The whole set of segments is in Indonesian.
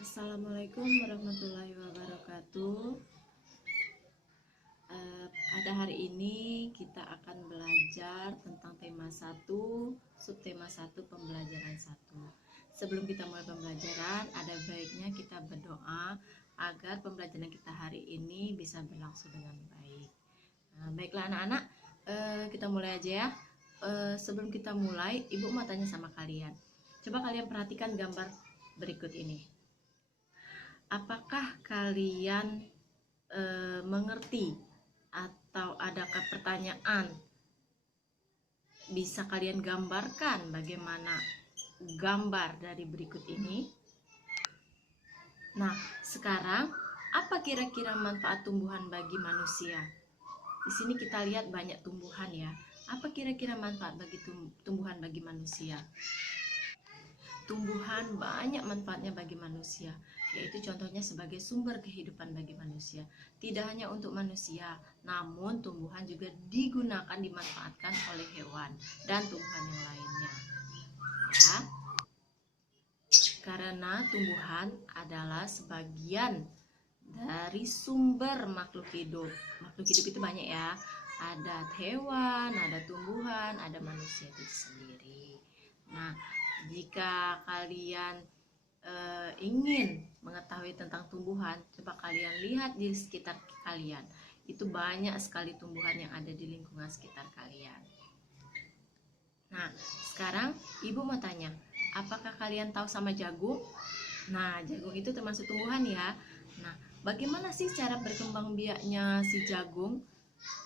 Assalamualaikum warahmatullahi wabarakatuh. Pada hari ini kita akan belajar tentang tema 1, subtema 1, pembelajaran 1. Sebelum kita mulai pembelajaran, ada baiknya kita berdoa agar pembelajaran kita hari ini bisa berlangsung dengan baik. Baiklah anak-anak, kita mulai aja ya. Sebelum kita mulai, Ibu mau tanya sama kalian. Coba kalian perhatikan gambar berikut ini. Apakah kalian mengerti atau adakah pertanyaan? Bisa kalian gambarkan bagaimana gambar dari berikut ini? Nah, sekarang apa kira-kira manfaat tumbuhan bagi manusia? Di sini kita lihat banyak tumbuhan ya. Apa kira-kira manfaat bagi tumbuhan bagi manusia? Tumbuhan banyak manfaatnya bagi manusia, yaitu contohnya sebagai sumber kehidupan bagi manusia. Tidak hanya untuk manusia, namun tumbuhan juga digunakan, dimanfaatkan oleh hewan dan tumbuhan yang lainnya. Ya, karena tumbuhan adalah sebagian dari sumber makhluk hidup. Makhluk hidup itu banyak ya. Ada hewan, ada tumbuhan, ada manusia itu sendiri. Nah, jika kalian ingin mengetahui tentang tumbuhan, coba kalian lihat di sekitar kalian. Itu banyak sekali tumbuhan yang ada di lingkungan sekitar kalian. Nah, sekarang Ibu mau tanya, apakah kalian tahu sama jagung? Nah, jagung itu termasuk tumbuhan ya. Nah, bagaimana sih cara berkembang biaknya si jagung?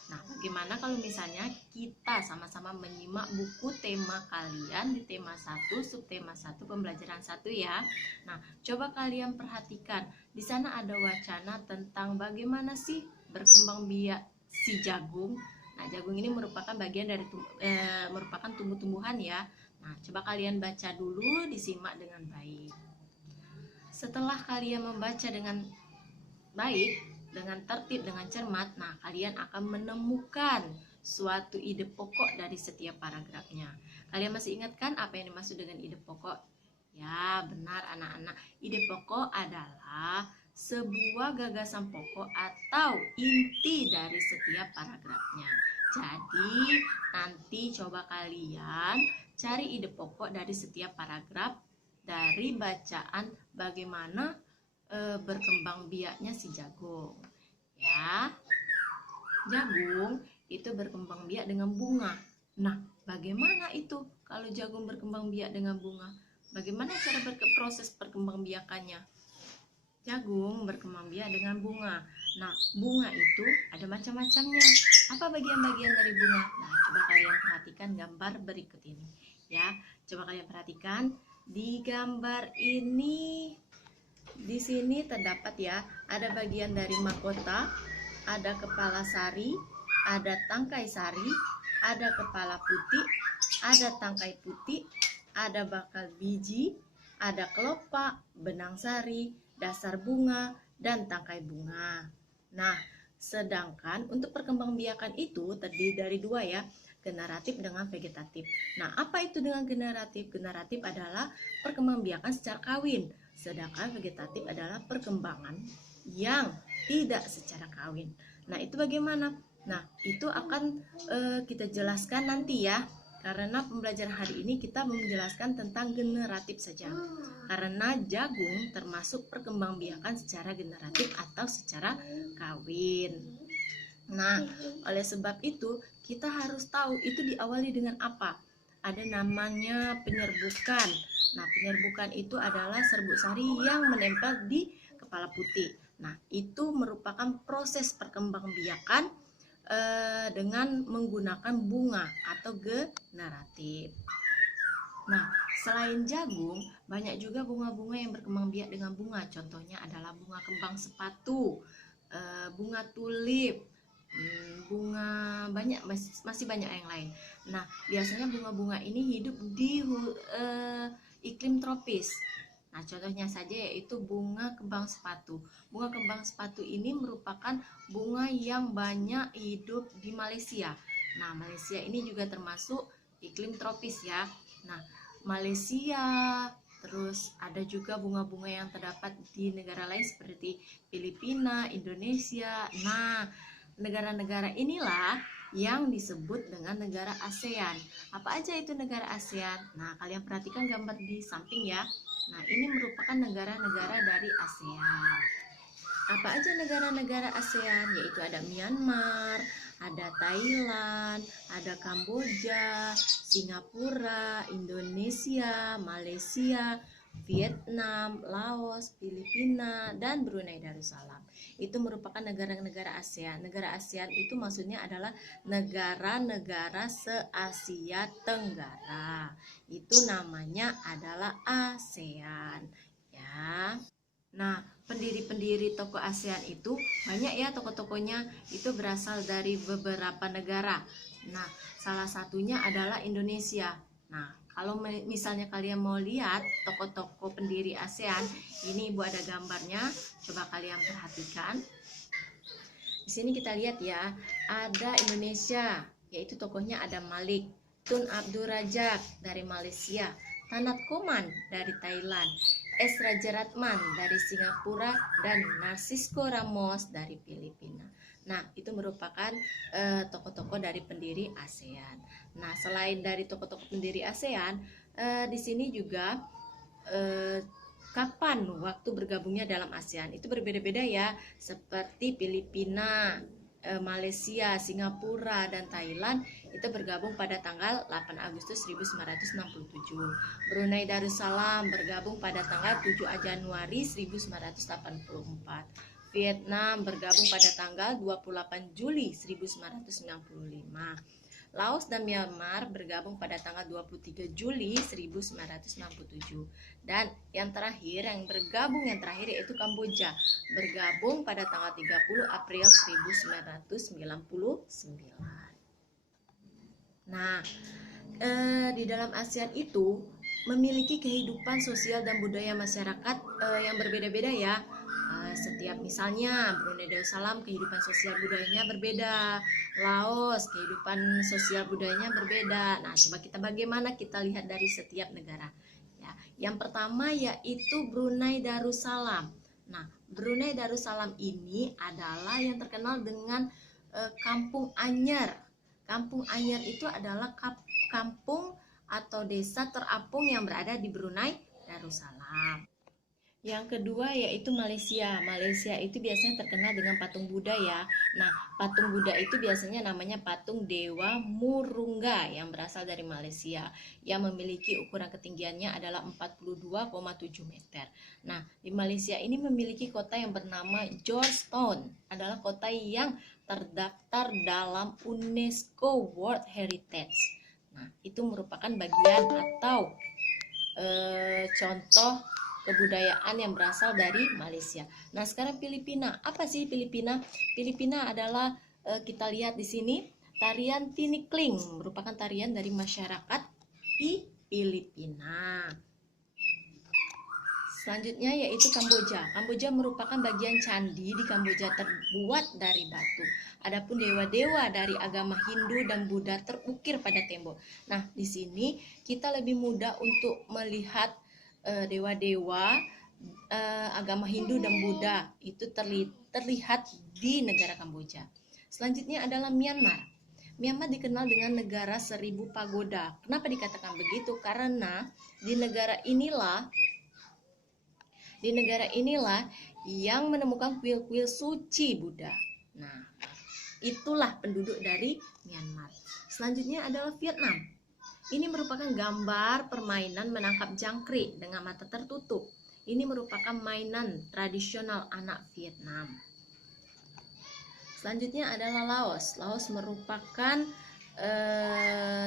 Nah, bagaimana kalau misalnya kita sama-sama menyimak buku tema kalian di tema 1, subtema 1, pembelajaran 1 ya. Nah, coba kalian perhatikan. Di sana ada wacana tentang bagaimana sih berkembang biak si jagung. Nah, jagung ini merupakan bagian dari merupakan tumbuh-tumbuhan ya. Nah, coba kalian baca dulu, disimak dengan baik. Setelah kalian membaca dengan baik, dengan tertib, dengan cermat, nah kalian akan menemukan suatu ide pokok dari setiap paragrafnya. Kalian masih ingat kan apa yang dimaksud dengan ide pokok? Ya, benar anak-anak. Ide pokok adalah sebuah gagasan pokok atau inti dari setiap paragrafnya. Jadi, nanti coba kalian cari ide pokok dari setiap paragraf dari bacaan bagaimana berkembang biaknya si jagung ya. Jagung itu berkembang biak dengan bunga. Nah, bagaimana itu kalau jagung berkembang biak dengan bunga? Bagaimana cara proses perkembang biakannya? Jagung berkembang biak dengan bunga. Nah, bunga itu ada macam-macamnya. Apa bagian-bagian dari bunga? Nah, coba kalian perhatikan gambar berikut ini ya. Coba kalian perhatikan di gambar ini. Di sini terdapat ya, ada bagian dari mahkota, ada kepala sari, ada tangkai sari, ada kepala putih, ada tangkai putih, ada bakal biji, ada kelopak, benang sari, dasar bunga, dan tangkai bunga. Nah, sedangkan untuk perkembangbiakan itu terdiri dari dua ya, generatif dengan vegetatif. Nah, apa itu dengan generatif? Generatif adalah perkembangbiakan secara kawin. Sedangkan vegetatif adalah perkembangan yang tidak secara kawin. Nah, itu bagaimana? Nah, itu akan kita jelaskan nanti ya. Karena pembelajaran hari ini kita menjelaskan tentang generatif saja. Karena jagung termasuk perkembangbiakan secara generatif atau secara kawin. Nah, oleh sebab itu kita harus tahu itu diawali dengan apa? Ada namanya penyerbukan. Nah, penyerbukan itu adalah serbuk sari yang menempel di kepala putih. Nah, itu merupakan proses perkembangbiakan dengan menggunakan bunga atau generatif. Nah, selain jagung, banyak juga bunga-bunga yang berkembang biak dengan bunga. Contohnya adalah bunga kembang sepatu, bunga tulip, bunga banyak, masih banyak yang lain. Nah, biasanya bunga-bunga ini hidup di iklim tropis. Nah, contohnya saja yaitu bunga kembang sepatu. Bunga kembang sepatu ini merupakan bunga yang banyak hidup di Malaysia. Nah, Malaysia ini juga termasuk iklim tropis ya. Nah, Malaysia, Terus ada juga bunga-bunga yang terdapat di negara lain seperti Filipina, Indonesia. Nah, negara-negara inilah yang disebut dengan negara ASEAN. Apa aja itu negara ASEAN? Nah, kalian perhatikan gambar di samping ya. Nah, ini merupakan negara-negara dari ASEAN. Apa aja negara-negara ASEAN? Yaitu ada Myanmar, ada Thailand, ada Kamboja, Singapura, Indonesia, Malaysia, Vietnam, Laos, Filipina, dan Brunei Darussalam. Itu merupakan negara-negara ASEAN. Negara ASEAN itu maksudnya adalah negara-negara se-Asia Tenggara. Itu namanya adalah ASEAN, ya. Nah, pendiri-pendiri toko ASEAN itu banyak ya, tokoh-tokohnya itu berasal dari beberapa negara. Nah, salah satunya adalah Indonesia. Nah, kalau misalnya kalian mau lihat tokoh-tokoh pendiri ASEAN, ini Ibu ada gambarnya, coba kalian perhatikan. Di sini kita lihat ya, ada Indonesia, yaitu tokohnya ada Malik, Tun Abdul Razak dari Malaysia, Tanat Koman dari Thailand, S. Rajaratman dari Singapura, dan Narcisco Ramos dari Filipina. Nah, itu merupakan tokoh-tokoh dari pendiri ASEAN. Nah, selain dari tokoh-tokoh pendiri ASEAN, di sini juga kapan waktu bergabungnya dalam ASEAN itu berbeda-beda ya, seperti Filipina, Malaysia, Singapura, dan Thailand itu bergabung pada tanggal 8 Agustus 1967. Brunei Darussalam bergabung pada tanggal 7 Januari 1984. Vietnam bergabung pada tanggal 28 Juli 1995. Laos dan Myanmar bergabung pada tanggal 23 Juli 1967. Dan yang terakhir yaitu Kamboja bergabung pada tanggal 30 April 1999. Nah, di dalam ASEAN itu memiliki kehidupan sosial dan budaya masyarakat yang berbeda-beda ya. Setiap misalnya Brunei Darussalam kehidupan sosial budayanya berbeda, Laos kehidupan sosial budayanya berbeda. Nah, coba bagaimana kita lihat dari setiap negara. Ya, yang pertama yaitu Brunei Darussalam. Nah, Brunei Darussalam ini adalah yang terkenal dengan Kampung Anyar. Kampung Anyar itu adalah kampung atau desa terapung yang berada di Brunei Darussalam. Yang kedua yaitu Malaysia. Malaysia itu biasanya terkenal dengan patung Buddha ya. Nah, patung Buddha itu biasanya namanya patung Dewa Murungga yang berasal dari Malaysia, yang memiliki ukuran ketinggiannya adalah 42,7 meter. Nah, di Malaysia ini memiliki kota yang bernama Georgetown, adalah kota yang terdaftar dalam UNESCO World Heritage. Nah, itu merupakan bagian atau contoh kebudayaan yang berasal dari Malaysia. Nah, sekarang Filipina. Apa sih Filipina? Filipina adalah kita lihat di sini tarian tinikling, merupakan tarian dari masyarakat di Filipina. Selanjutnya yaitu Kamboja. Kamboja merupakan bagian candi di Kamboja terbuat dari batu. Adapun dewa-dewa dari agama Hindu dan Buddha terukir pada tembok. Nah, di sini kita lebih mudah untuk melihat dewa-dewa agama Hindu dan Buddha itu terlihat di negara Kamboja. Selanjutnya adalah Myanmar. Myanmar dikenal dengan negara 1000 pagoda. Kenapa dikatakan begitu? Karena di negara inilah yang menemukan kuil-kuil suci Buddha. Nah, itulah penduduk dari Myanmar. Selanjutnya adalah Vietnam. Ini merupakan gambar permainan menangkap jangkrik dengan mata tertutup. Ini merupakan mainan tradisional anak Vietnam. Selanjutnya adalah Laos. Laos merupakan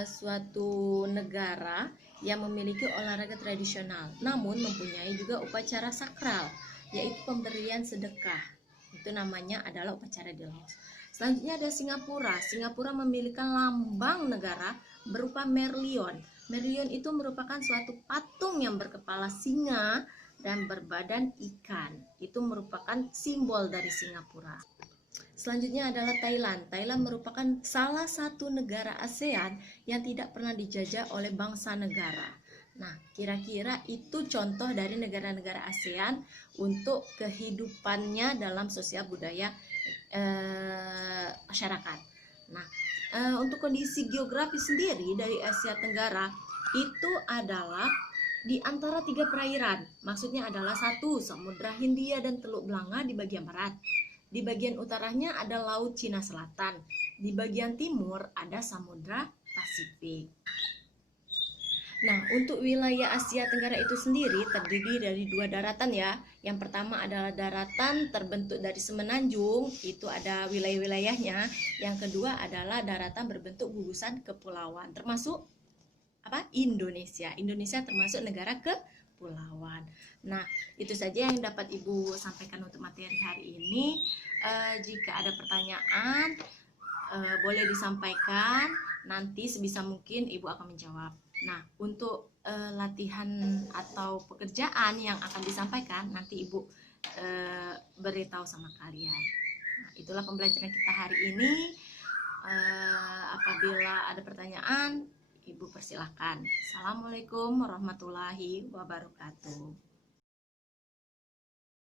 suatu negara yang memiliki olahraga tradisional, namun mempunyai juga upacara sakral, yaitu pemberian sedekah. Itu namanya adalah upacara di Laos. Selanjutnya ada Singapura. Singapura memiliki lambang negara berupa merlion. Merlion itu merupakan suatu patung yang berkepala singa dan berbadan ikan. Itu merupakan simbol dari Singapura. Selanjutnya adalah Thailand. Thailand merupakan salah satu negara ASEAN yang tidak pernah dijajah oleh bangsa negara. Nah, kira-kira itu contoh dari negara-negara ASEAN untuk kehidupannya dalam sosial budaya masyarakat. Nah, untuk kondisi geografis sendiri dari Asia Tenggara itu adalah di antara 3 perairan. Maksudnya adalah 1 Samudra Hindia dan Teluk Blanga di bagian barat. Di bagian utaranya ada Laut Cina Selatan. Di bagian timur ada Samudra Pasifik. Nah, untuk wilayah Asia Tenggara itu sendiri terdiri dari 2 daratan ya. Yang pertama adalah daratan terbentuk dari semenanjung, itu ada wilayah-wilayahnya. Yang kedua adalah daratan berbentuk gugusan kepulauan, termasuk Indonesia. Indonesia termasuk negara kepulauan. Nah, itu saja yang dapat Ibu sampaikan untuk materi hari ini. Jika ada pertanyaan, boleh disampaikan. Nanti sebisa mungkin Ibu akan menjawab. Nah, untuk latihan atau pekerjaan yang akan disampaikan, nanti Ibu beritahu sama kalian. Nah, itulah pembelajaran kita hari ini. Apabila ada pertanyaan, Ibu persilahkan. Assalamualaikum warahmatullahi wabarakatuh.